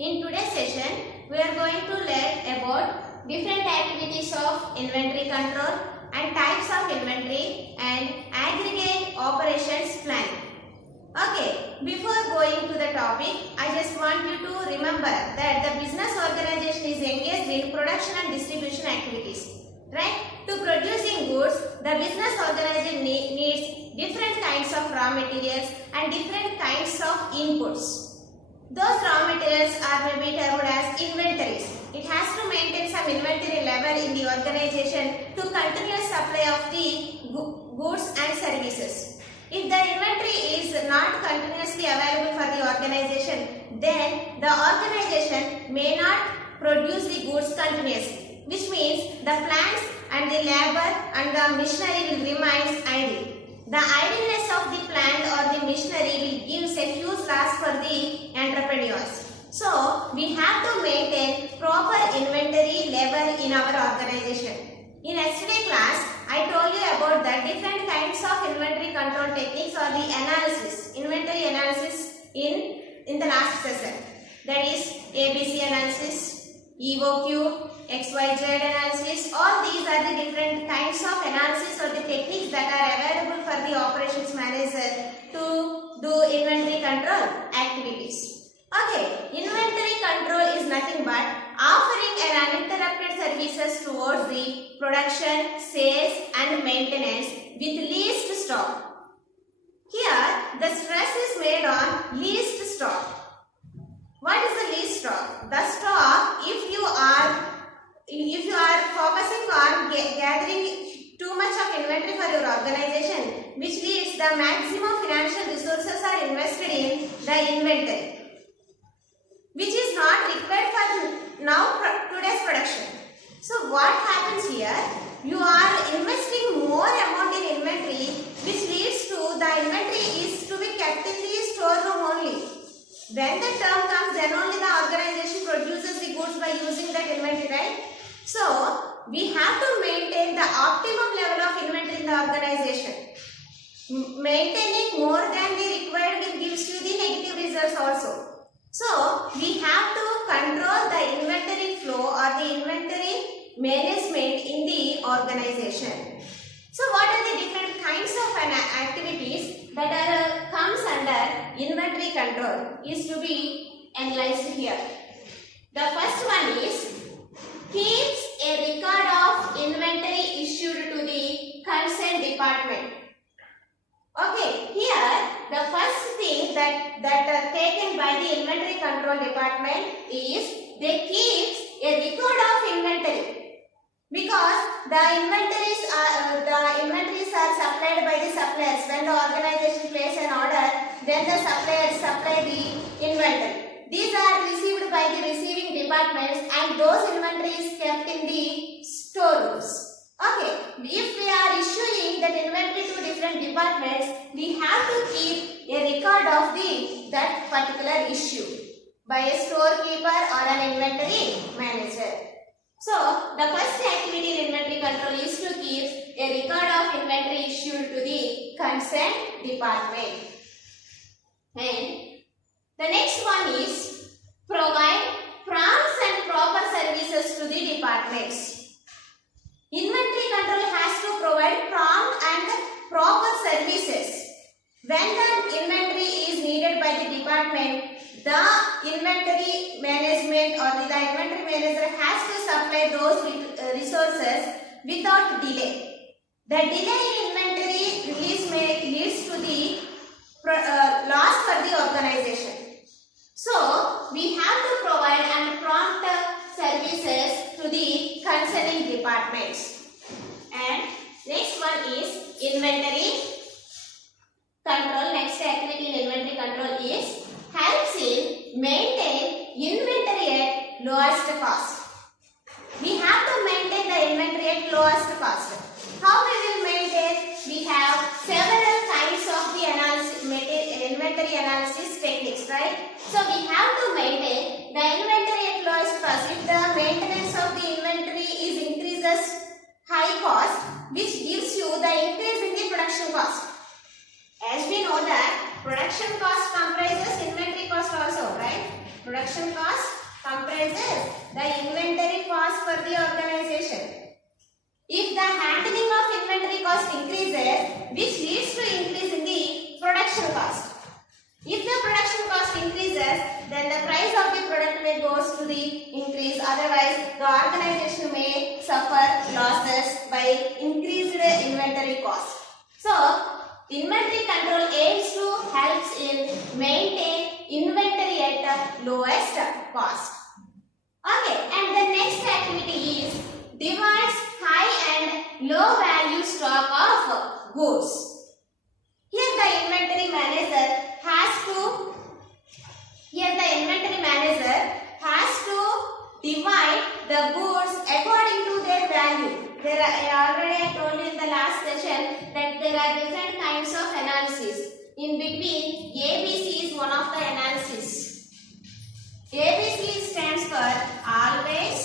In today's session, we are going to learn about different activities of inventory control and types of inventory and aggregate operations planning. Okay, before going to the topic, I just want you to remember that the business organization is engaged in production and distribution activities. Right? To producing goods, the business organization needs different kinds of raw materials and different kinds of inputs. Those raw materials are maybe termed as inventories. It has to maintain some inventory level in the organization to continuous supply of the goods and services. If the inventory is not continuously available for the organization, then the organization may not produce the goods continuously, which means the plants and the labor and the machinery will remain idle. The idleness of the plant or the machinery will give a huge loss for the entrepreneurs. So, we have to maintain proper inventory level in our organization. In yesterday class, I told you about the different kinds of inventory control techniques or the analysis, inventory analysis in the last session. That is ABC analysis, EOQ, XYZ analysis. All these are the different kinds of analysis or the techniques that are available for the operations manager to do inventory control activities. Okay, inventory control is nothing but offering an uninterrupted services towards the production, sales and maintenance with least stock. Here, the stress is made on least stock. What is the least stock? The stock, if you are focusing on gathering too much of inventory for your organization, which leads the maximum financial resources are invested in the inventory, which is not required for today's production. So what happens here? You are investing more amount in inventory, which leads to the inventory is to be kept in the storeroom only. When the term comes, then only the organization produces the goods by using that inventory, right? So, we have to maintain the optimum level of inventory in the organization. Maintaining more than the required will gives you the negative results also. So, we have to control the inventory flow or the inventory management in the organization. So, what are the different kinds of activities that comes under inventory control is to be analyzed here. The first one is keeps a record of inventory issued to the concerned department. Okay, here the first thing that taken by the inventory control department is they keep a record of inventory. Because the inventories are supplied by the suppliers. When the organization places an order, then the suppliers supply the inventory. These are received by the receiving departments and those inventories kept in the storerooms. Okay, if we are issuing that inventory to different departments, we have to keep a record of that particular issue by a storekeeper or an inventory manager. So, the first activity in inventory control is to keep a record of inventory issued to the concerned department. And the next one is provide prompt and proper services to the departments. Inventory control has to provide prompt and proper services. When the inventory is needed by the department, the inventory management or the inventory manager has to supply those resources without delay. The delay in inventory release may leads to the loss for the organization. So, we have to provide and prompt services to the concerning departments. And next one is inventory control. Next activity in inventory control is helps in maintain inventory at lowest cost. We have to maintain the inventory at lowest cost. How we will maintain? We have several kinds of the inventory analysis techniques, right? So we have to maintain the inventory at lowest cost. If the maintenance of the inventory increases high cost, which gives you the increase in the production cost. As we know that production cost comprises inventory cost also, right? Production cost comprises the inventory cost for the organization. If the handling of inventory cost increases, which leads to increase in the production cost. If the production cost increases, then the price of the product may goes to the increase. Otherwise, the organization may suffer losses by increased inventory cost. So, inventory control aims to helps in maintain inventory at the lowest cost. Okay, and the next activity is divides high and low value stock of goods. Here the inventory manager has to divide the goods according to their value. I told you in the last session that there are different kinds of analysis. In between, ABC is one of the analysis. ABC stands for always,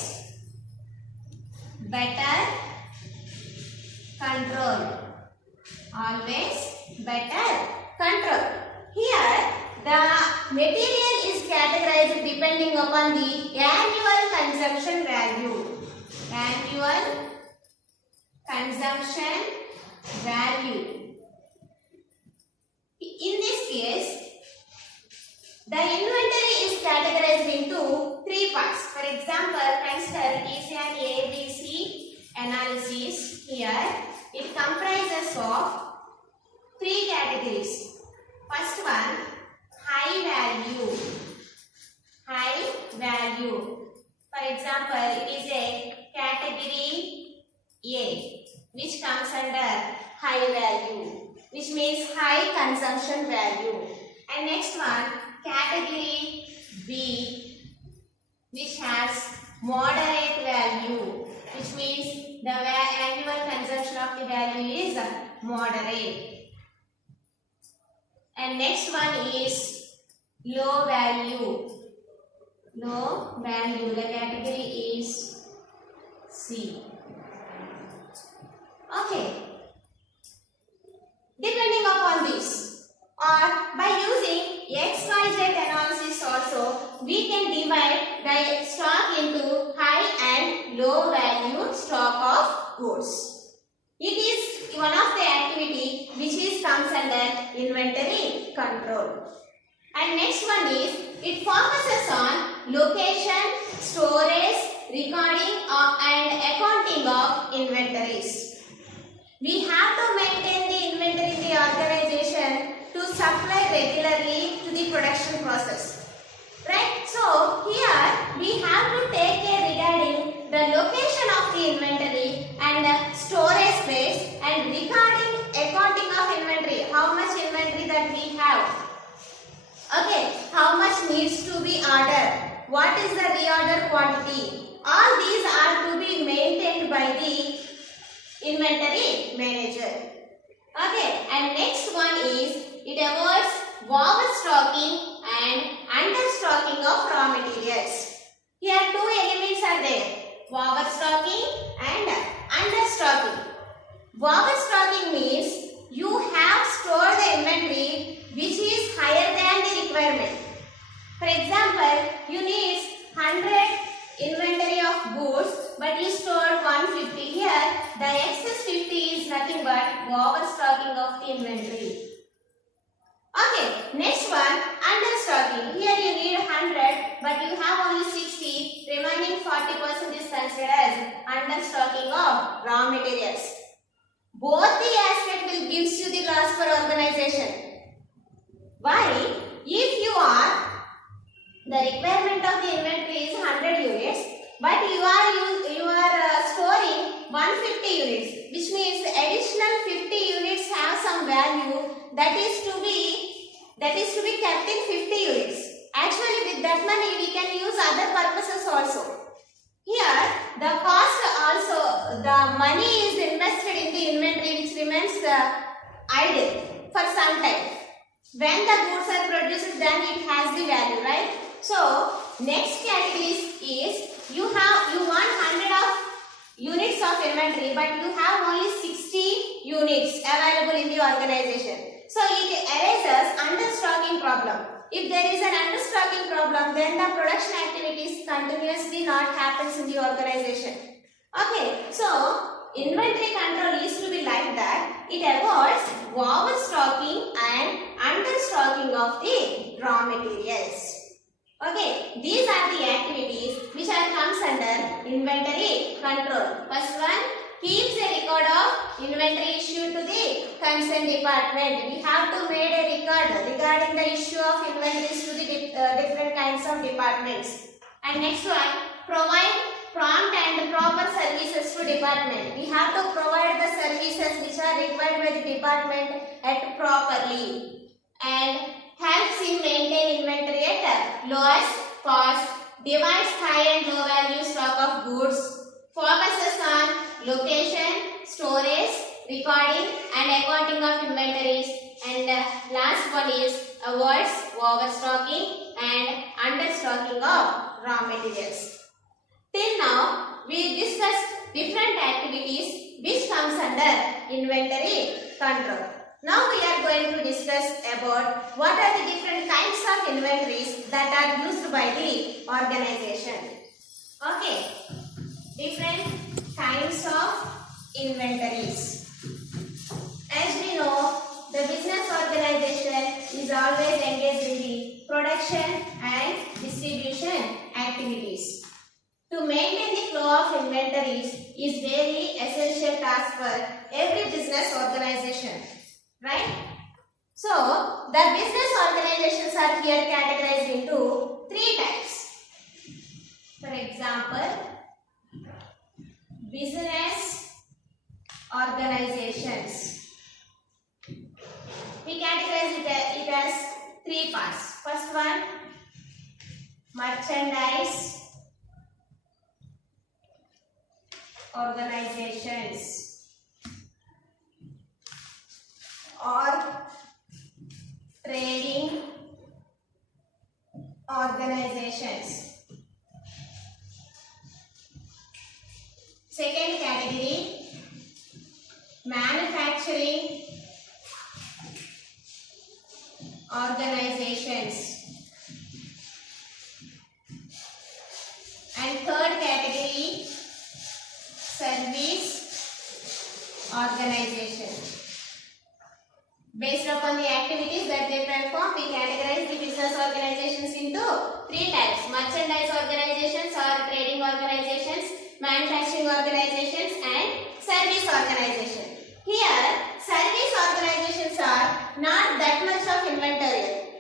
better, control. Always, better, control. Here, the material is categorized depending upon the annual consumption value. Annual consumption value. In this case, the inventory is categorized into three parts. For example, consider it is an ABC analysis. Here, it comprises of three categories. First one, high value. High value. For example, it is a category A, which comes under high value, which means high consumption value. And next one, category B, which has moderate value, which means the annual consumption of the value is moderate. And next one is low value. Low value, the category is C. Okay. Depending upon this, or by using XYZ analysis also, we can divide the stock into high and low value stock of goods. It is one of the activity which comes under inventory control. And next one is, it focuses on location, storage, recording and accounting of inventories. We have to maintain the inventory in the organization to supply regularly to the production process. Right? So, here we have to take care regarding the location of the inventory and storage space and recording accounting of inventory. How much inventory that we have. Okay, how much needs to be ordered? What is the reorder quantity? All these are to be maintained by the inventory manager. Okay, and next one is, it avoids overstocking and understocking of raw materials. Here two elements are there, overstocking and understocking. Overstocking means you have stored the inventory which is higher than the requirement. For example, you need 100 inventory of goods but you stored 150. Here the excess 50 is nothing but overstocking of the inventory. Okay, next one, understocking. Here you need 100 but you have only 60, remaining 40% is considered as understocking of raw materials. Both the aspect will gives you the loss for organization. Why? If the requirement of the inventory is 100 units, but you are storing 150 units, which means the additional 50 units have some value that is to be kept in 50 units. Actually, with that money we can use other purposes also. Here, the cost also, the money is invested in the inventory which remains idle for some time. When the goods are produced, then it has the value, right? So, next category is you want 100 of units of inventory, but you have only 60 units available in the organization. So, it erases understocking problem. if there is an understocking problem, then the production activities continuously not happens in the organization. Okay, so inventory control is to be like that. It avoids overstocking and understocking of the raw materials. Okay, these are the activities which are comes under inventory control. First one, keeps a record of inventory issued to the concerned department. We have to make a record regarding the issue of inventories to the different kinds of departments. And next one, provide prompt and proper services to department. We have to provide the services which are required by the department at properly, and helps in maintain inventory at lowest cost, divides high and low value stock of goods, focuses on location, storage, recording and accounting of inventories, and last one is avoids overstocking and understocking of raw materials. Till now, we discussed different activities which comes under inventory control. Now we are going to discuss about what are the different kinds of inventories that are used by the organization. Okay, different kinds of inventories. As we know, the business organization is always engaged in the production and distribution activities. To maintain the flow of inventories is very essential task for every business organization. Right? So, the business organizations are here categorized into three types. For example, business organizations. We categorize it as three parts. First one, merchandise organizations or trading organizations. Second category, manufacturing organizations. And third category, service organization. Based upon the activities that they perform, we categorize the business organizations into three types: merchandise organizations or trading organizations, manufacturing organizations, and service organizations. Here, service organizations are not that much of inventory.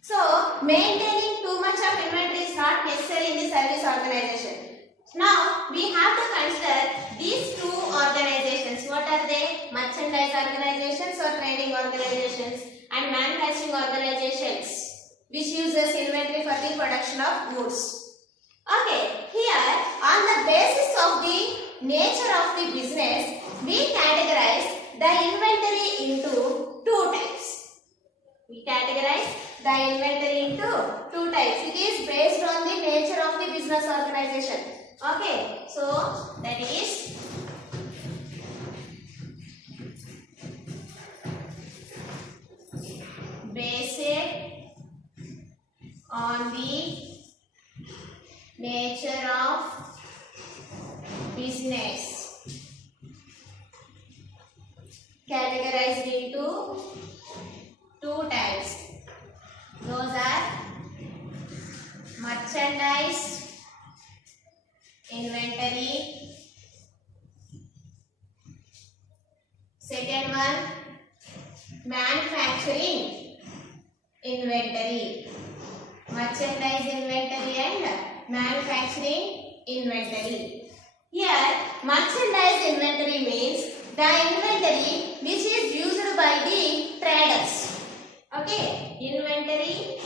So, maintaining too much of inventory is not necessary in the service organization. Now, we have to consider these two organizations. What are they? Merchandise organizations or trading organizations, and manufacturing organizations, which uses inventory for the production of goods. Okay, here on the basis of the nature of the business, we categorize the inventory into two types. We categorize the inventory into two types. It is based on the nature of the business organization. Okay, so that is based on the nature of business, categorized into two types. Those are merchandise inventory. Second one, manufacturing inventory. Merchandise inventory and manufacturing inventory. Here, merchandise inventory means the inventory which is used by the traders. Okay, inventory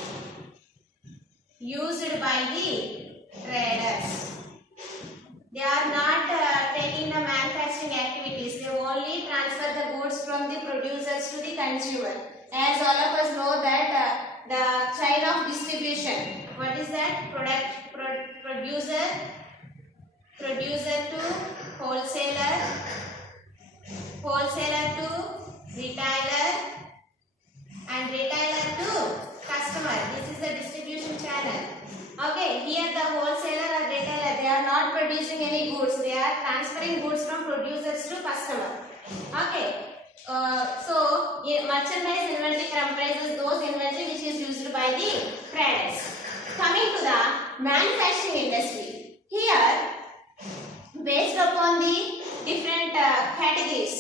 used by the traders. They are not taking the manufacturing activities. They only transfer the goods from the producers to the consumer. As all of us know that the chain of distribution. What is that? Producer to wholesaler, wholesaler to retailer, and retailer to customer. This is the distribution channel. Okay, here the wholesaler or retailer, they are not producing any goods. They are transferring goods from producers to customer. Okay. So merchandise inventory comprises those inventory which is used by the traders. Coming to the manufacturing industry. Here, based upon the different categories,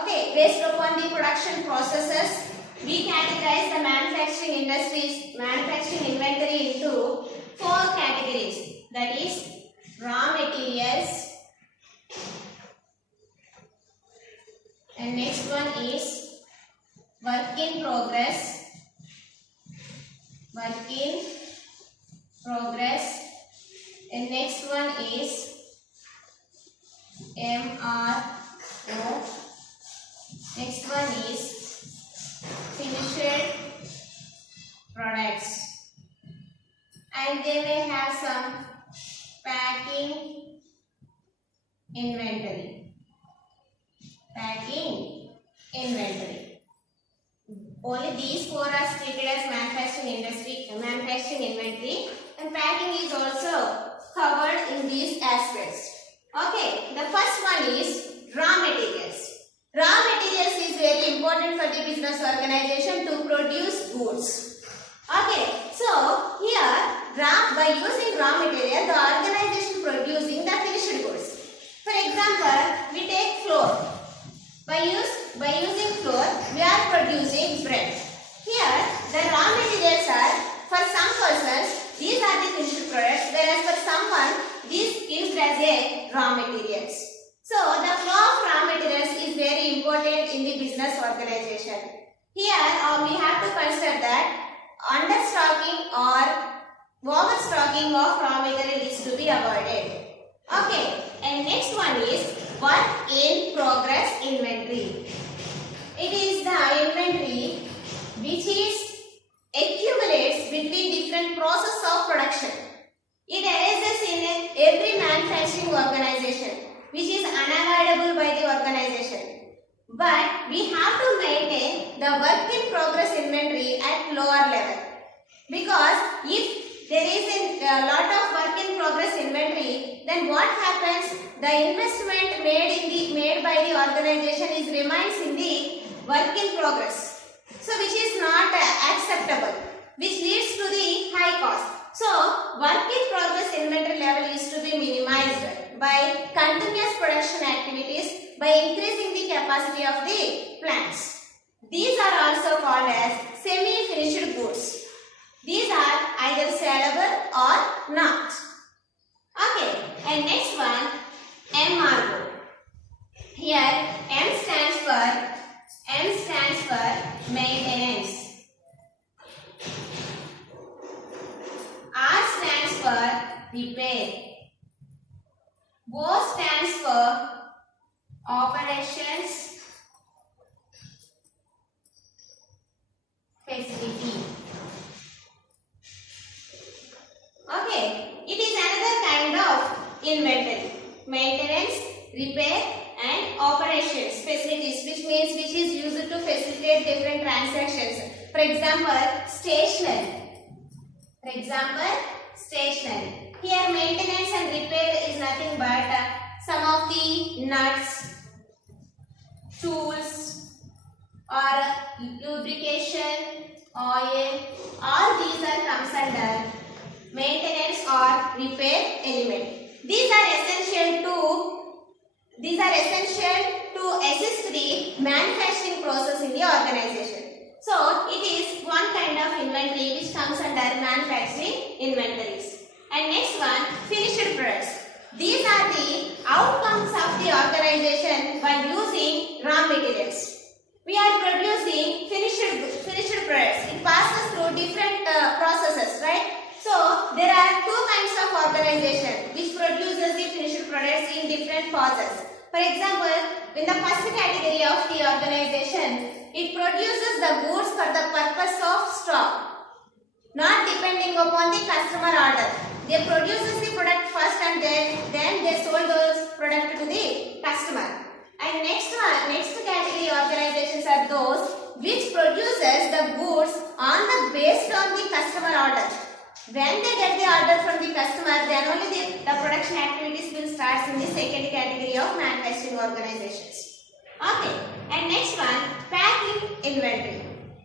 okay, based upon the production processes, we categorize the manufacturing inventory into 4 categories. That is raw materials, and next one is work in progress, and next one is MRO, next one is finished products, and they may have some packing inventory. Only these 4 are treated as manufacturing inventory, and packing is also covered in these aspects. Okay, the first one is raw materials. Raw materials is very important for the business organization to produce goods. Okay, so here by using raw material, the organization producing the finished goods. For example, we take flour. By using flour, we are producing bread. Here, the raw materials are, for some persons, these are the finished products, whereas for someone, these used as a raw materials. So, the flow of raw materials is very important in the business organization. Here, we have to consider that understocking or overstocking of raw material is to be avoided. Okay, and next one is work in progress inventory. It is the inventory which accumulates between different process of production. It arises in every manufacturing organization, which is unavoidable by the organization. But we have to maintain the work in progress inventory at lower level, because if there is a lot of work in progress inventory, then what happens? The investment made by the organization remains in the work in progress, so which is not acceptable, which leads to the high cost. So, work in progress inventory level is to be minimized by continuous production activities, by increasing the capacity of the plants. These are also called as semi-finished goods. These are either sellable or not. Okay, and next one, MRO. Here, M stands for maintenance. R stands for repair. O stands for operations facility. Okay, it is another kind of inventory. Maintenance, repair and operations facilities, which is used to facilitate different transactions. For example, stationery. Here maintenance and repair is nothing but some of the nuts, tools or lubrication, oil, all these are comes under maintenance or repair element. These are essential to assist the manufacturing process in the organization. So, it is one kind of inventory which comes under manufacturing inventories. And next one, finished products. These are the outcomes of the organization by using raw materials. We are producing finished products. It passes through different processes, right? So, there are two kinds of organization which produces the finished products in different phases. For example, in the first category of the organization, it produces the goods for the purpose of stock, not depending upon the customer order. They produces the product first and then they sold those products to the customer. And next category organizations are those which produces the goods based on the customer order. When they get the order from the customer, then only the production activities will start in the second category of manufacturing organizations. Okay, and next one, packing inventory.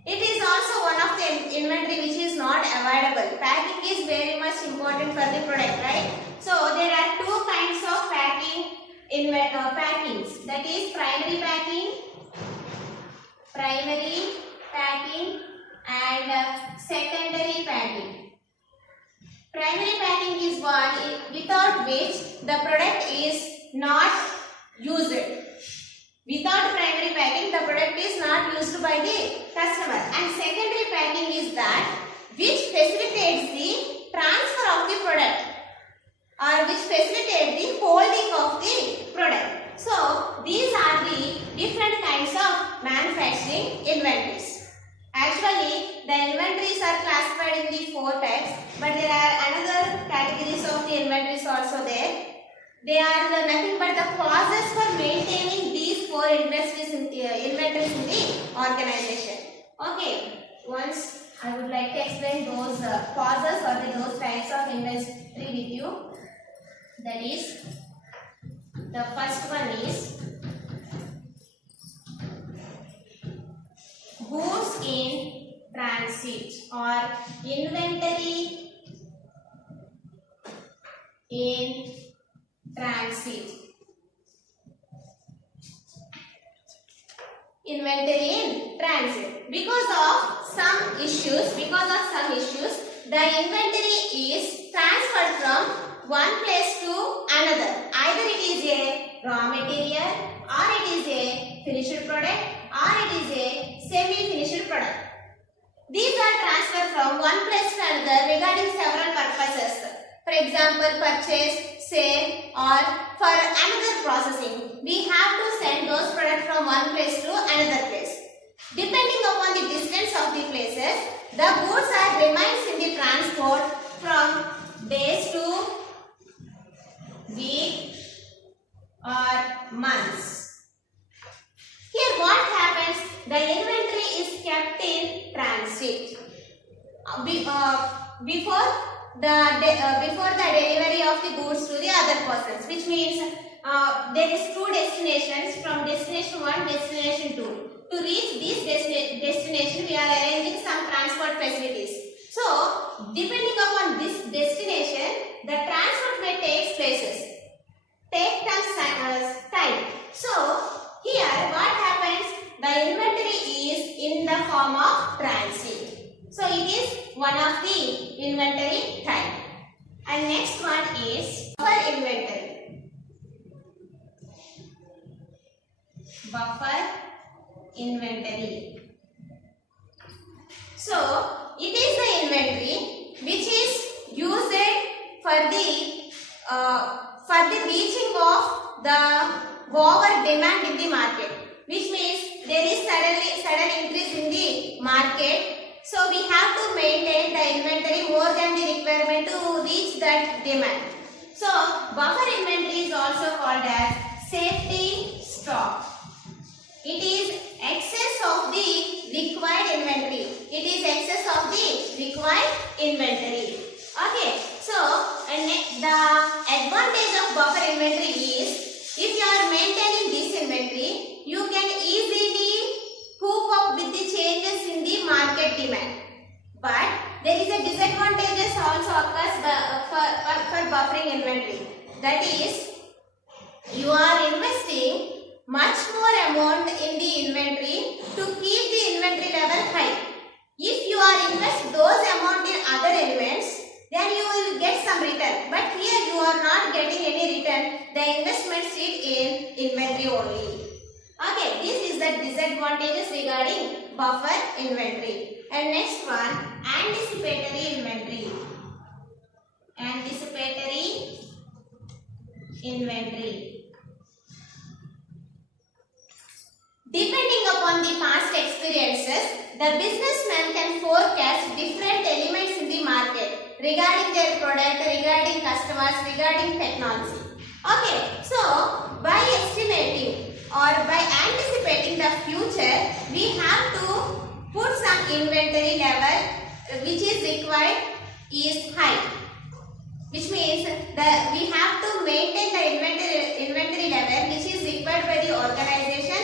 It is also one of the inventory which is not avoidable. Packing is very much important for the product, right? So there are two kinds of packings. That is primary packing and secondary packing. Primary packing is one without which the product is not used. Without primary packing, the product is not used by the customer. And secondary packing is that which facilitates the transfer of the product or which facilitates the holding of the product. So these are the different kinds of manufacturing inventories. Actually, the inventories are classified in the 4 types, but there are another categories of the inventories also there. They are nothing but the causes for maintaining these 4 inventories in the organization. Okay, once I would like to explain those causes or those types of inventory with you. That is, the first one is goods in transit or inventory in transit. Inventory in transit. Because of some issues, the inventory is transferred from one place to another. Either it is a raw material, or it is a finished product, or it is a semi-finished product. These are transferred from one place to another regarding several purposes. For example, purchase, sale, or for another processing. We have to send those products from one place to another place. Depending upon the distance of the places, the goods remains in the transport from days to week or months. Here what happens? The inventory is kept in transit before the delivery of the goods to the other persons, which means there is 2 destinations, from destination 1, destination 2. To reach this destination, we are arranging some transport facilities. So, depending upon this destination, the transport may take time. So, here what happens? The inventory is in the form of transit. So, it is one of the inventory type. And next one is buffer inventory. Buffer inventory. So, it is the inventory which is used for the reaching of the over demand in the market, which means there is sudden increase in the market. So we have to maintain the inventory more than the requirement to reach that demand. So buffer inventory is also called as safety stock. It is excess of the required inventory. It is excess of the required inventory. Okay. So the advantage of buffer inventory is, if you are maintaining this inventory, you can easily cope up with the changes in the market demand. But there is a disadvantage also occurs for buffering inventory. That is, you are investing much more amount in the inventory to keep the inventory level high. If you are invest those amount in other elements, then you will get some return. But here you are not getting any return. The investment sit in inventory only. Okay, this is the disadvantages regarding buffer inventory. And next one, anticipatory inventory. Anticipatory inventory. Depending upon the past experiences, the businessman can forecast different elements in the market regarding their product, regarding customers, regarding technology. Okay, so by estimating or by anticipating the future, we have to put some inventory level which is required is high, which means that we have to maintain the inventory level which is required by the organization,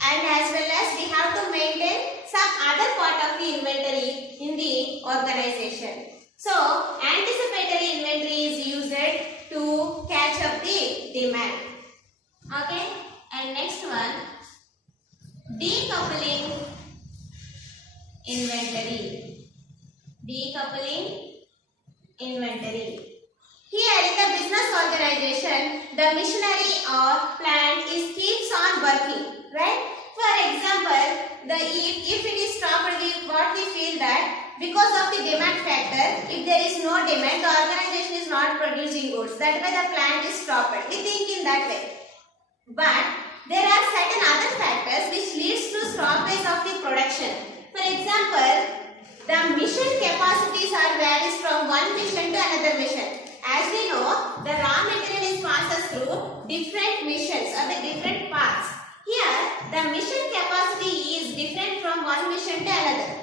and as well as we have to maintain some other part of the inventory in the organization. So anticipatory inventory is used to catch up the demand. Okay, and next one, decoupling inventory. Decoupling inventory. Here in the business organization, the machinery or plant is keeps on working, right? For example, if it is stopped, what we feel that because of the demand factor, if there is no demand, the organization is not producing goods. That way the plant is stopped. We think in that way. But there are certain other factors which leads to stoppage of the production. For example, the mission capacities are varies from one mission to another mission. As we know, the raw material is passes through different missions or the different paths. Here, the mission capacity is different from one mission to another.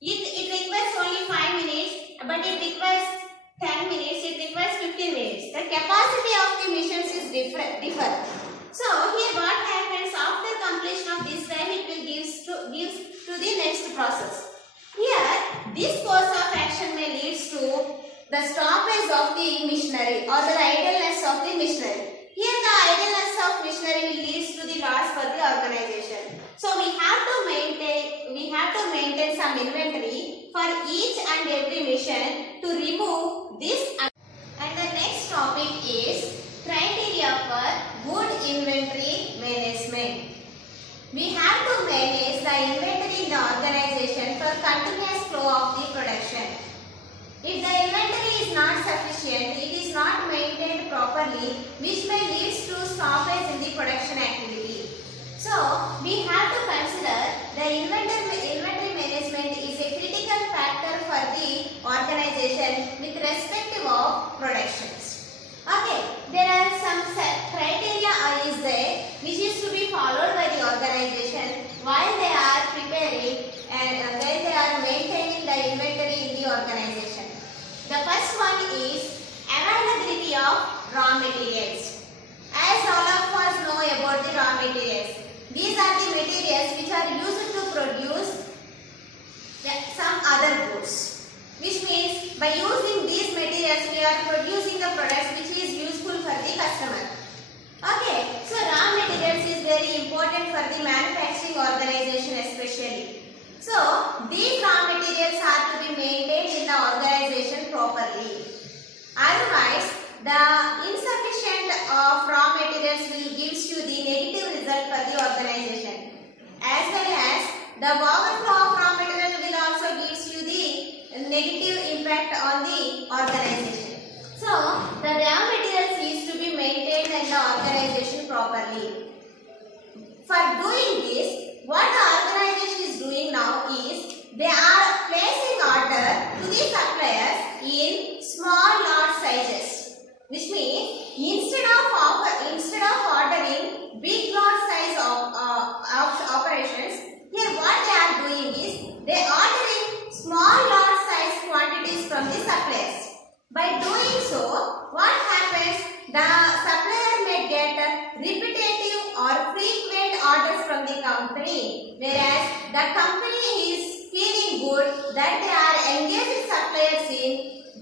It requires only 5 minutes, but it requires 10 minutes, it requires 15 minutes. The capacity of the missions is differ. So, here what happens after completion of this time, it will gives to the next process. Here, this course of action may leads to the stoppage of the machinery or the idleness of the machinery. Here, the idleness of machinery leads to the loss for the organization. So, we have to maintain some inventory for each and every mission to remove this. And the next topic is criteria for good inventory management. We have to manage the inventory in the organization for continuous flow of the production. If the inventory is not sufficient, it is not maintained properly, which may lead to stoppage in the production activity. So, we have to consider the inventory management is a critical factor for the organization with respect of productions. Okay, there are some criteria is there which is to be followed by the organization while they are preparing and when they are maintaining the inventory in the organization. The first one is availability of raw materials. As all of us know about the raw materials, these are the materials which are used to produce some other goods. Which means by using these materials we are producing the products which is useful for the customer. Okay, so raw materials is very important for the manufacturing organization especially. So these raw materials are to be maintained in the organization properly. Otherwise, the insufficient of raw materials will gives you the negative result for the organization. As well as the overflow of raw material will also gives you the negative impact on the organization. So, the raw materials is to be maintained in the organization properly. For doing this, what the organization is doing now is they are placing order to the suppliers in small lot sizes. Which means instead of ordering big lot size of operations, here what they are doing is they are ordering small lot size quantities from the suppliers. By doing so, what happens? The supplier may get repetitive or frequent orders from the company, whereas the company is feeling good that they are engaging suppliers in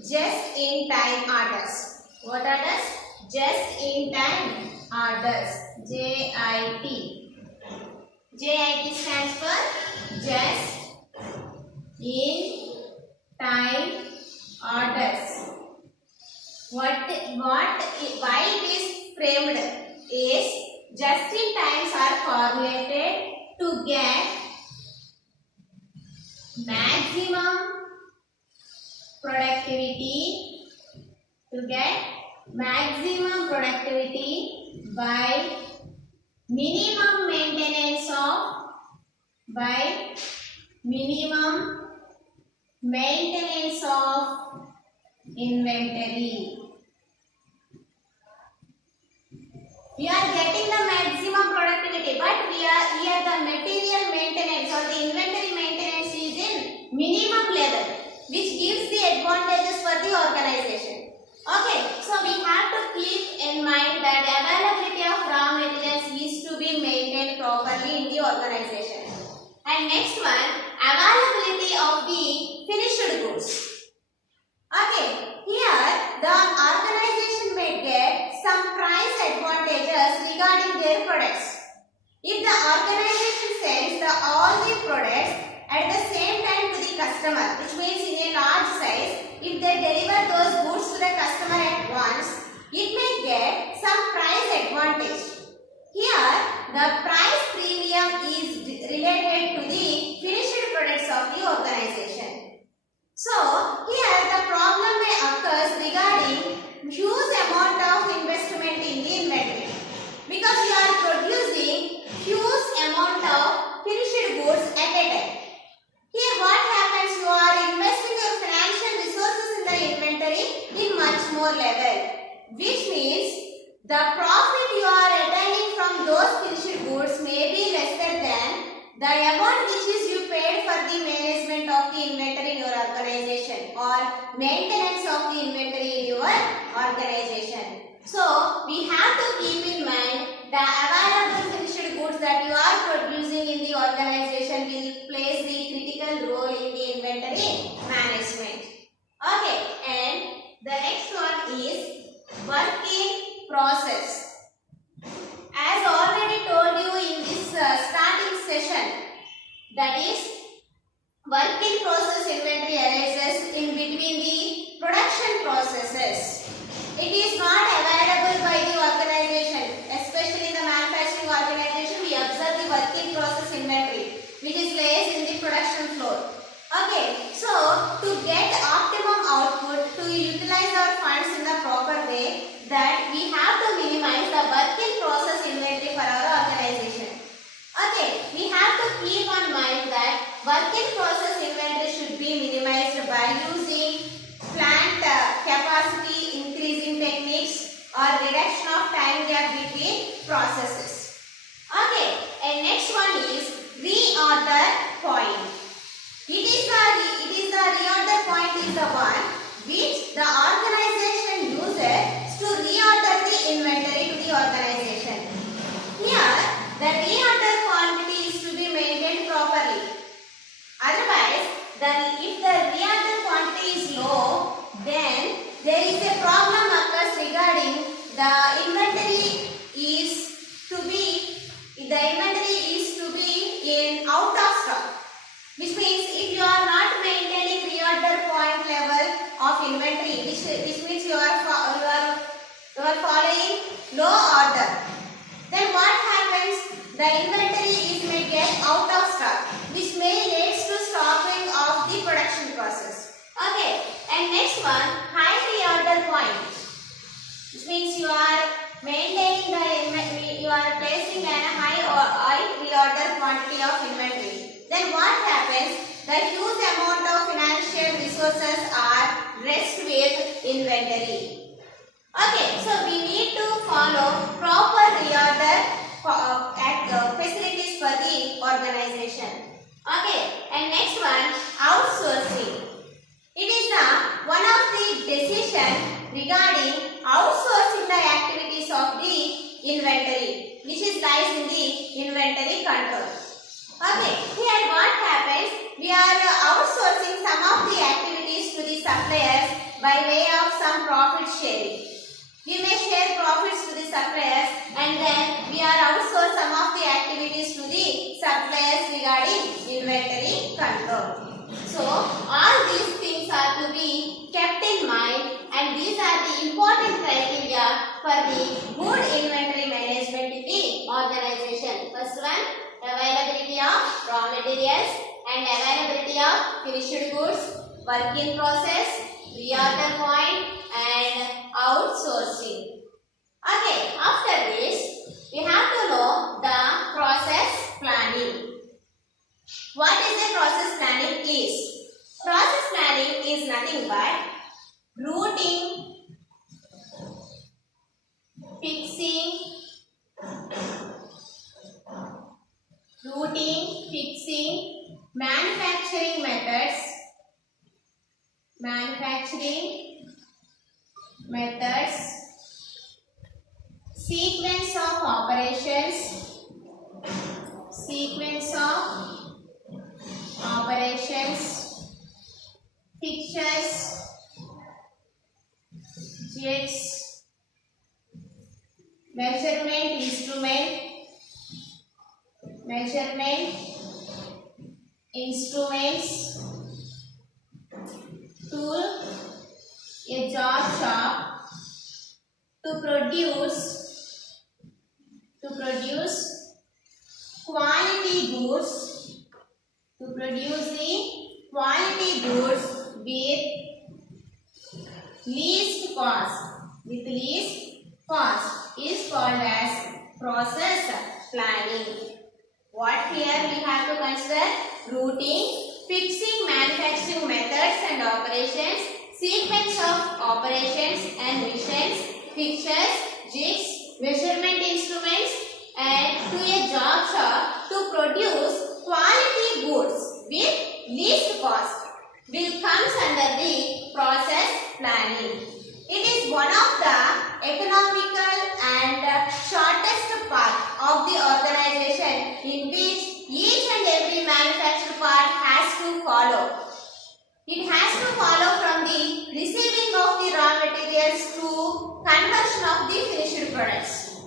just-in-time orders. What orders? Just-in-time orders. JIT. JIT stands for just in time orders. Why it is framed is just in times are formulated to get maximum productivity by minimum maintenance of inventory. We are getting the maximum productivity but here the material maintenance or the inventory maintenance is in minimum level, which gives the advantages for the organization. Okay, so we have to keep in mind that availability of raw materials is to be maintained properly in the organization. And next one, availability of the finished goods. Okay, here the organization may get some price advantages regarding their products. If the organization sells all the products at the same time to the customer, which means in a large size, if they deliver those goods to the customer at once, it may get some price advantage. Here, the price premium is related to the finished products of the organization. So, here the problem may occur regarding huge amount of investment in the inventory, because you are producing huge amount of finished goods at a time. Here what happens, you are investing your financial resources in the inventory in much more level, which means the profit you are attaining from those finished goods may be lesser than the amount which is you paid for the management of the inventory in your organization or maintenance of the inventory in your organization. So we have to keep in mind the available finished goods that you are producing in the organization will play the critical role in the inventory management. Okay, and the next one is working process. As already told you in this starting session, that is, work in process inventory arises in between the production processes. It is not available by the organization, especially the manufacturing organization. We observe the work in process inventory, which is placed in the production floor. Okay, so to get optimum output, to utilize our funds in the proper way, that we have to minimize the work in process inventory for our organization. Okay, we have to keep on mind that work in process inventory should be minimized by using plant capacity increasing techniques or reduction of time gap between processes. Okay, and next one is reorder point. It is the reorder point is the one which the organization uses to reorder the inventory to the organization. Here, the reorder quantity is to be maintained properly. Otherwise, if the reorder quantity is low, then there is a problem occurs regarding the inventory is to be in out of stock. Which means if you are not maintaining reorder point level of inventory, which means you are following low order, then what happens? The inventory may get out of stock, which may lead to stopping of the production process. Okay, and next one, high reorder point, which means you are maintaining the you are placing a high reorder quantity of inventory. Then what happens? The huge amount of financial resources are rest with inventory. Okay, so we need to follow proper reorder facilities for the organization. Okay, and next one, outsourcing. It is one of the decision regarding outsourcing the activities of the inventory, which is lies in the inventory control. Okay, here what happens? We are outsourcing some of the activities to the suppliers by way of some profit sharing. We may share profits to the suppliers and then we are outsource some of the activities to the suppliers regarding inventory control. So, all these things are to be kept in mind, and these are the important criteria for the good inventory management in the organization. First one, availability of raw materials and availability of finished goods, work in process, reorder point and outsourcing. Okay, after this, we have to know the process planning. What is a process planning is? Process planning is nothing but routing, fixing, methods, sequence of operations, fixtures, jets, measurement instruments, tool, a job shop, to produce quality goods, with least cost is called as process planning. What here we have to consider? Routing, fixing manufacturing methods and operations, sequence of operations and missions, fixtures, jigs, measurement instruments, and to a job shop to produce quality goods with least cost will comes under the process planning. It is one of the economical and shortest part of the organization in which each and every manufactured part has to follow. It has to follow from the receiving of the raw materials to conversion of the finished products.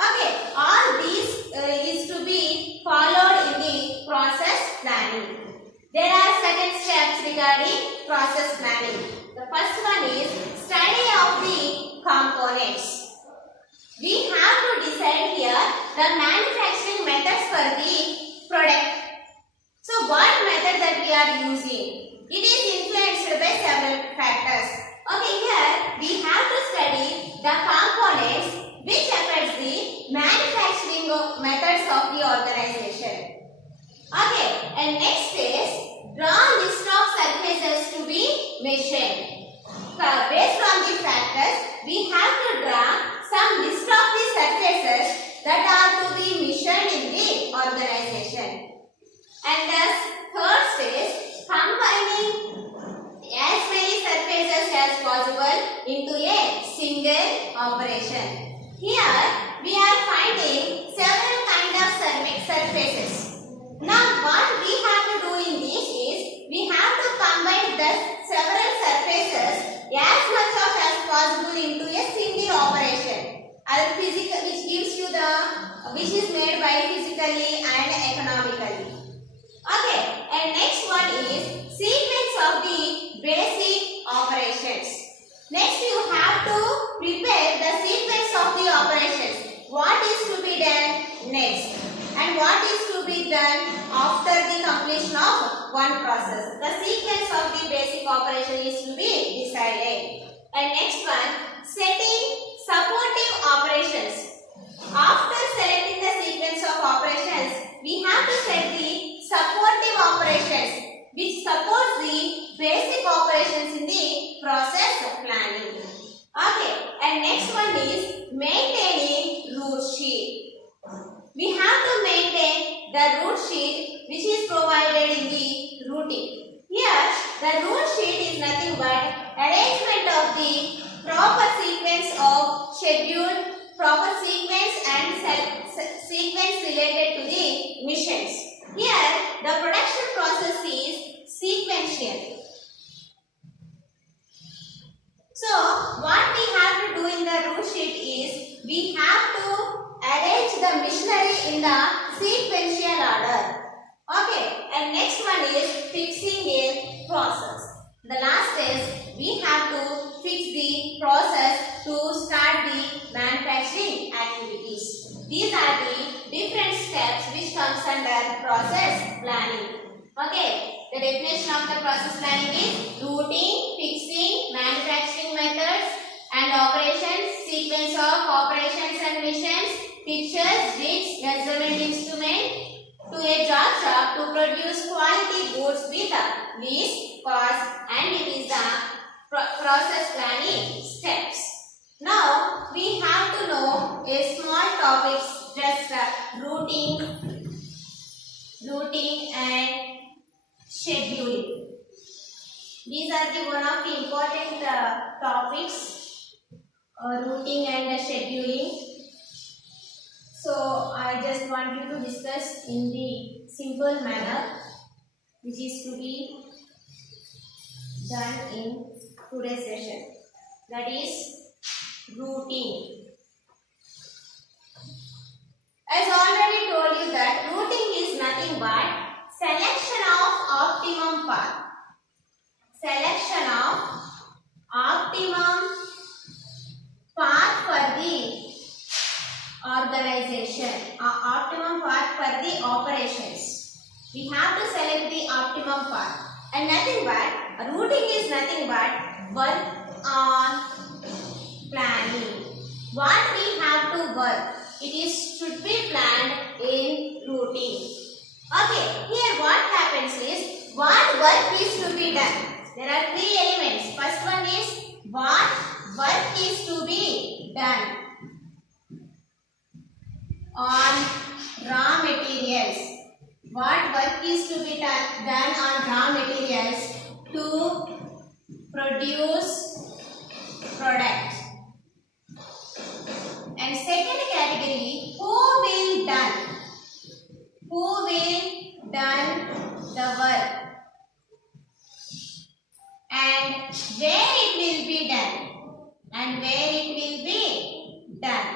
Okay, all these is to be followed in the process planning. There are certain steps regarding process planning. The first one is study of the components. We have to decide here the manufacturing methods for the product. So what method that we are using? It is influenced by several factors. Okay, here we have to study the components which affects the manufacturing methods of the organization. Okay, and next is draw list of surfaces to be machined. Based on the factors, we have to draw some list of the surfaces that are to be machined in the organization. And thus, first is combining as many surfaces as possible into a single operation. Here, we are finding several kinds of surfaces. Now, what we have to do in this is, we have to combine the several surfaces as much of as possible into a single operation. Physical, which is made by physically and economically. Okay, and next one is sequence of the basic operations. Next, you have to prepare the sequence of the operations. What is to be done next, and what is to be done after the completion of one process. The sequence of the basic operation is to be decided. And next one, setting supportive operations. After selecting the sequence of operations, we have to set the supportive operations which supports the basic operations in the process planning. Okay, and next one is maintaining route sheet. We have to maintain the route sheet which is provided in the routing. Here, the route sheet is nothing but arrangement of the proper sequence of schedule, proper sequence and sequence related to the missions. Here, the production process is sequential. So, what we have to do in the route sheet is, we have to arrange the machinery in the sequential order. Okay, and next one is fixing a process. The last is, we have to fix the process to start the manufacturing activities. These are the different steps which comes under process planning. Okay, the definition of the process planning is routing, fixing, manufacturing methods and operations, sequence of operations and missions, fixtures, jigs, measurement instrument, to a job shop to produce quality goods with least cost, and it is the process planning steps. Now, we have to know a small topics, just routing and scheduling. These are the one of the important topics routing and scheduling. So I just want you to discuss in the simple manner which is to be done in today's session. That is routing. As already told you that routing is nothing but selection of optimum path. Selection of optimum path for the organization or optimum path for the operations. We have to select the optimum path, and nothing but routing is nothing but work on planning. What we have to work, should be planned in routing. Okay, here what happens is what work is to be done. There are three elements. First one is what work is to be done on raw materials. What work is to be done on raw materials to produce product. And second category, who will done the work and where it will be done.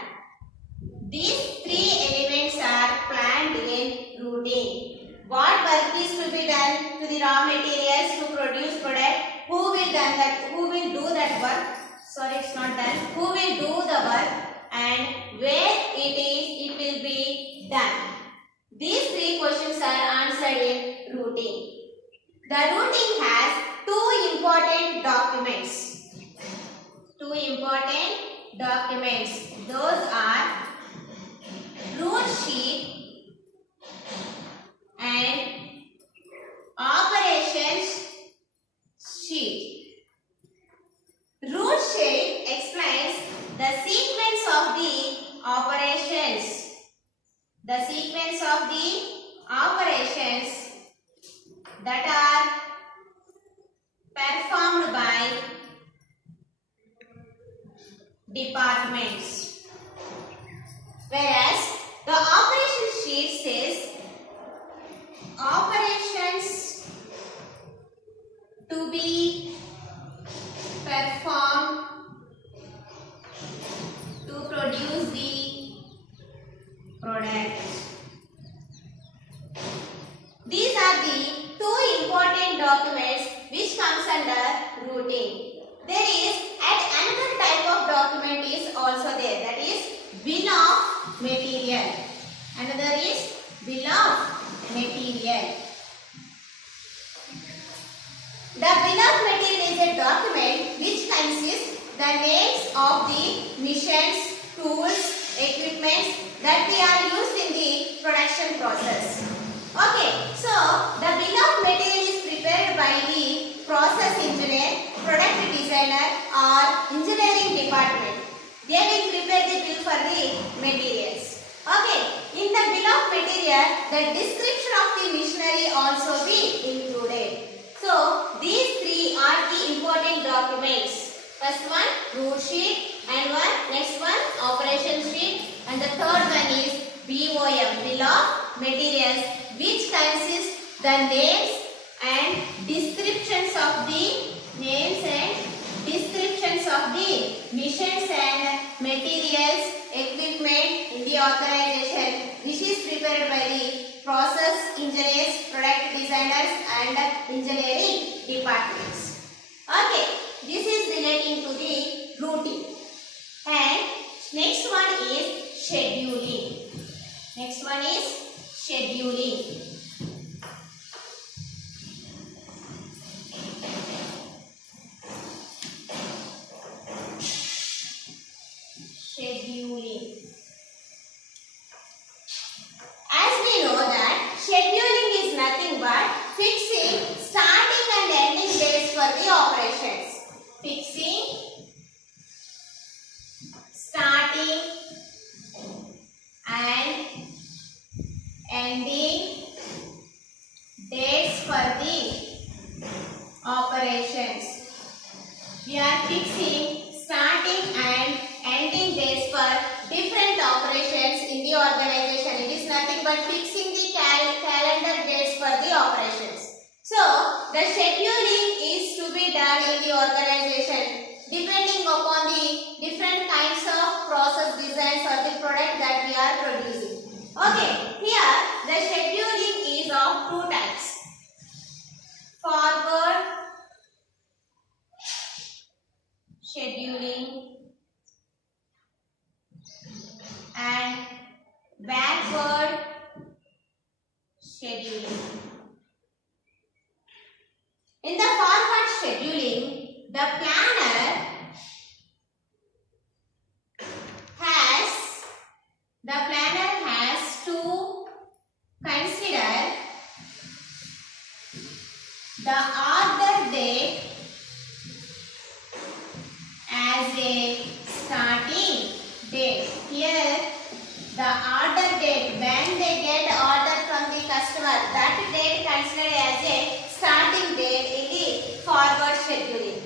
These three elements are planned in routing. What work is to be done to the raw materials to produce product? Who will do that work? Sorry, it's not done. Who will do the work and where it will be done? These three questions are answered in routing. The routing has two important documents. Those are route sheet and operations sheet. Route sheet explains the sequence of the operations. That are performed by departments. Whereas the operation sheet says operations to be performed to produce the product. These are the two important documents which comes under routing. There is another type of document is also there, that is bill of material. Another is bill of material. The bill of material is a document which consists the names of the machines, tools, equipments that we are used in the production process. Okay, so the bill of material is prepared by the process engineer, product designer or engineering department. They will prepare the bill for the materials. Okay, in the bill of material, the description of the machinery also be included. So, these three are the important documents. First one, route sheet, and next one, operation sheet, and the third one is BOM, bill of materials, which consists the names and descriptions of the machines and materials, equipment in the organization, which is prepared by the process engineers, product designers and engineering departments. Okay, this is relating to the routing. And next one is scheduling. Scheduling. As we know that scheduling is nothing but fixing starting and ending dates for the operations. Fixing starting and ending product that we are producing. Okay, here the scheduling is of two types. Forward scheduling and backward scheduling. In the forward scheduling, the planner has to consider the order date as a starting date. Here the order date, when they get order from the customer, that date considered as a starting date in the forward scheduling.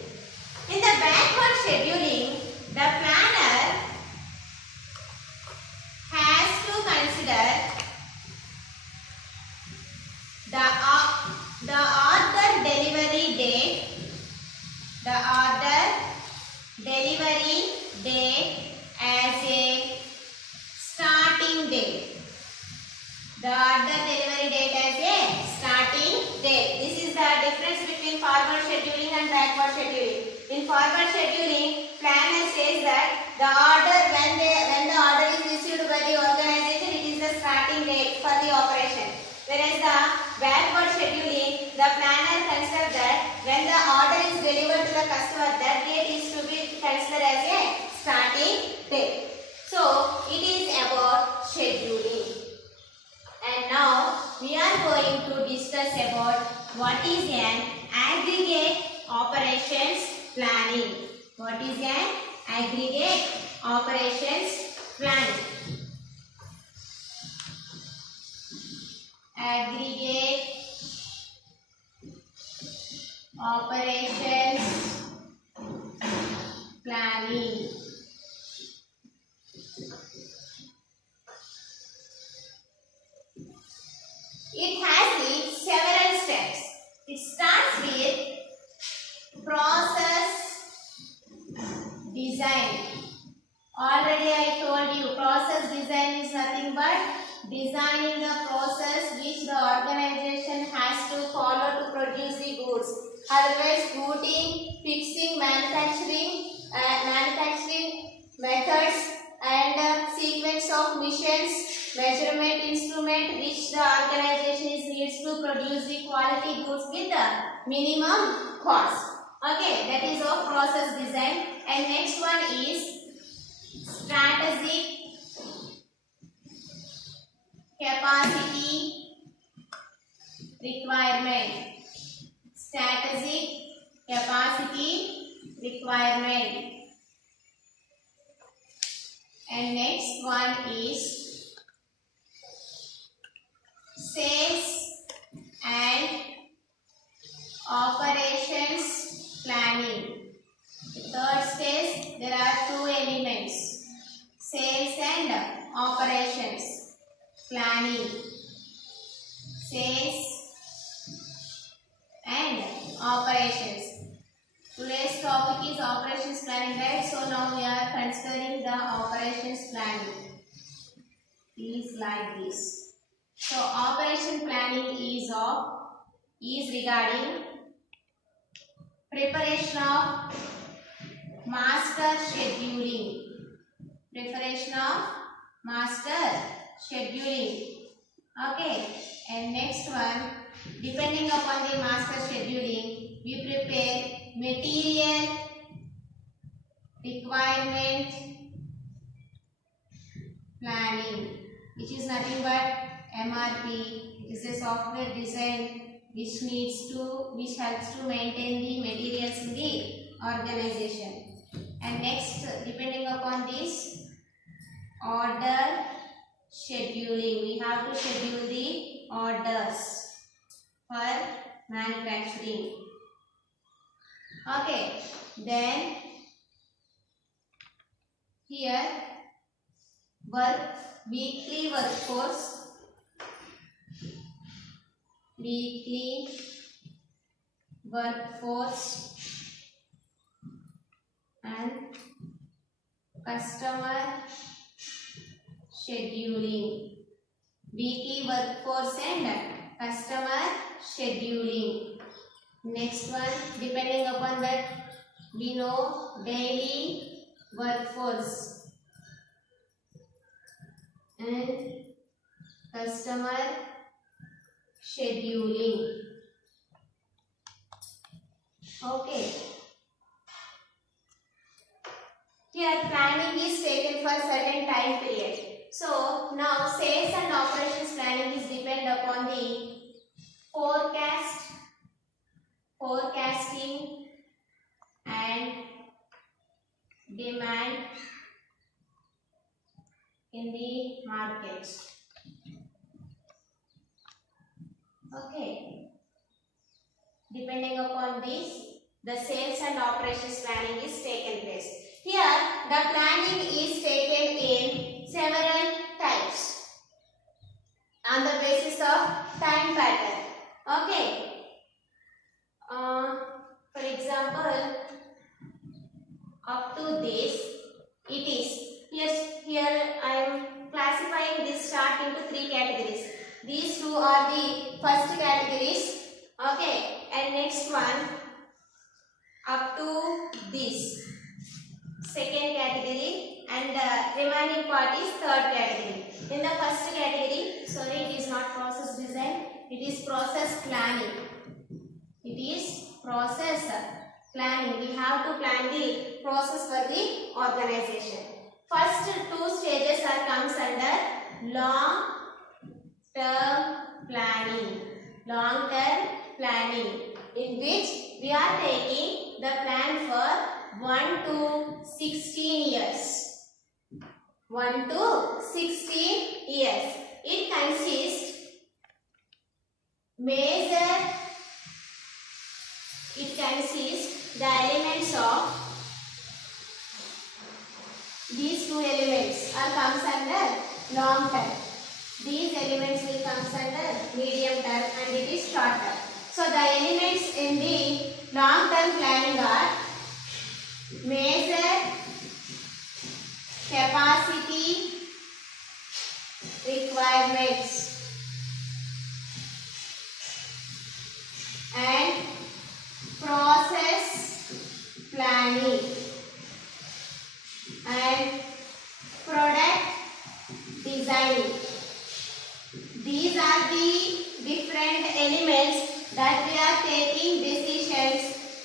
In the backward scheduling, the planner has to consider the order delivery date, as a starting date. The order delivery date as a starting date. This is the difference between forward scheduling and backward scheduling. In forward scheduling, planner says that the order when the order is received by the organization, it is the starting date for the operation. Whereas the backward scheduling, the planner considers that when the order is delivered to the customer, that date is to be considered as a starting date. So it is about scheduling. And now we are going to discuss about what is an aggregate operations planning. What is an aggregate operations planning? Aggregate operations planning. It has several steps. It starts with process design. Already I told you, process design is nothing but designing the process which the organization has to follow to produce the goods. Otherwise, routing, fixing, manufacturing methods and sequence of missions, measurement instrument which the organization needs to produce the quality goods with the minimum cost. Okay, that is our process design. And next one is strategic capacity requirement. Strategic capacity requirement. And next one is sales and operations planning. The third stage, there are two elements: sales and operations planning. Sales and operations. Today's topic is operations planning, right? So now we are considering the operations planning. Is like this. So operation planning is regarding preparation of master scheduling. Preparation of master scheduling. Okay. And next one, depending upon the master scheduling, we prepare material requirement planning, which is nothing but MRP. It is a software design which helps to maintain the materials in the organization. And next, depending upon this, order scheduling. We have to schedule the orders for manufacturing. Okay, then here weekly workforce, and customer scheduling. Weekly workforce and customer scheduling. Next one, depending upon that, we know daily workforce and customer scheduling. Okay. Here planning is taken for certain time period. So now sales and operations planning is depend upon the forecasting and demand in the market. Okay. Depending upon this, the sales and operations planning is taken place. Here, the planning is taken in several types on the basis of time pattern. Okay. For example, up to this, it is here I am classifying this chart into three categories. These two are the first categories. Okay, and next one up to this second category, and the remaining part is third category. In the first category, sorry, it is not process design, it is process planning. It is process planning. We have to plan the process for the organization. First two stages are comes under long term planning. Long term planning, in which we are taking the plan for 1 to 16 years. 1 to 16 years. It consists the elements of these two elements are comes under long term. These elements will come under medium term and it is short term. So the elements in the long term planning are measure capacity requirements and process planning and product designing. These are the different elements that we are taking decisions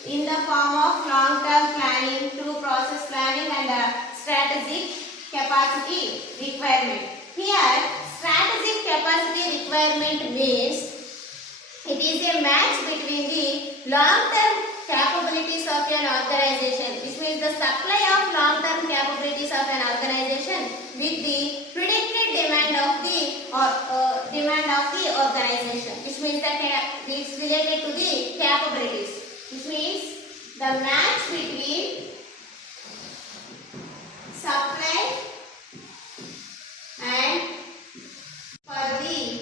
in the form of long-term planning, through process planning and strategic capacity requirement. Here, strategic capacity requirement means it is a match between the long-term capabilities of an organization. This means the supply of long-term capabilities of an organization with the predicted demand of the organization. This means that it is related to the capabilities. This means the match between supply and for the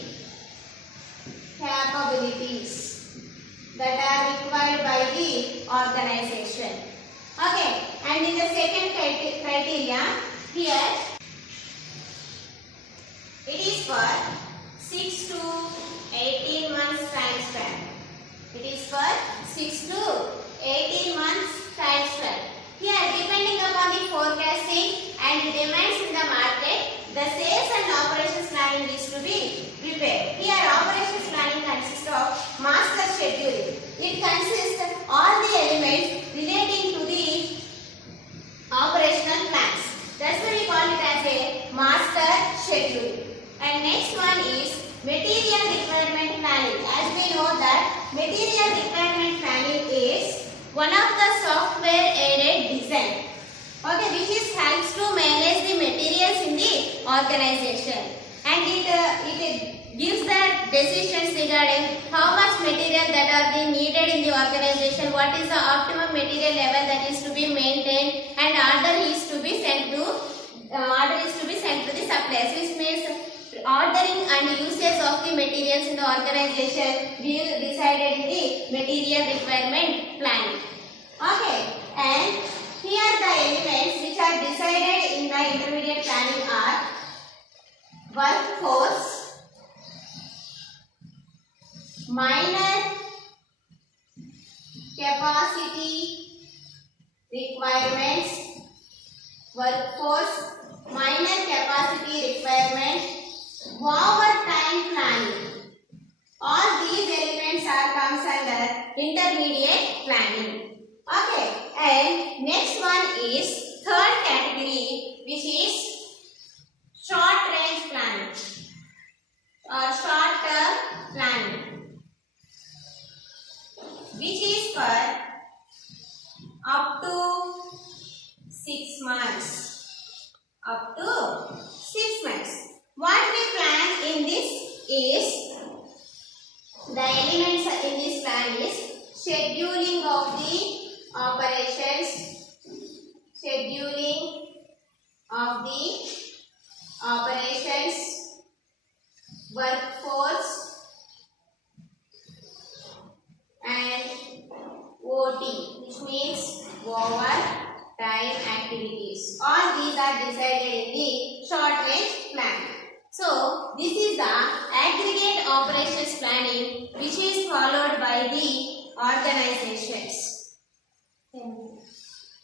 capabilities that are required by the organization. Okay, and in the second criteria, here it is for 6 to 18 months time span. It is for 6 to 18 months time span. Here, depending upon the forecasting and the demands in the market, the sales and operations planning is to be prepared. Here, operations planning consists of master scheduling. It consists of all the elements relating to the operational plans. That's why we call it as a master scheduling. And next one is material requirement planning. As we know that material requirement planning is one of the software aided design, okay, which is helps to manage the materials in the organization, and it gives the decisions regarding how much material that are being needed in the organization, what is the optimum material level that is to be maintained, and order is to be sent to the suppliers, which means ordering and usage of the materials in the organization will be decided in the material requirement planning. Okay, and here the elements which are decided in the intermediate planning are workforce, minor capacity requirements, workforce, minor capacity requirement, overtime planning. All these elements comes under intermediate planning. Okay, and next one is third category, which is short range planning or short term planning, which is for up to 6 months. Up to 6 months. What we plan in this is, the elements in this plan is scheduling of the operations, scheduling of the operations, workforce, and OT, which means overtime activities. All these are decided in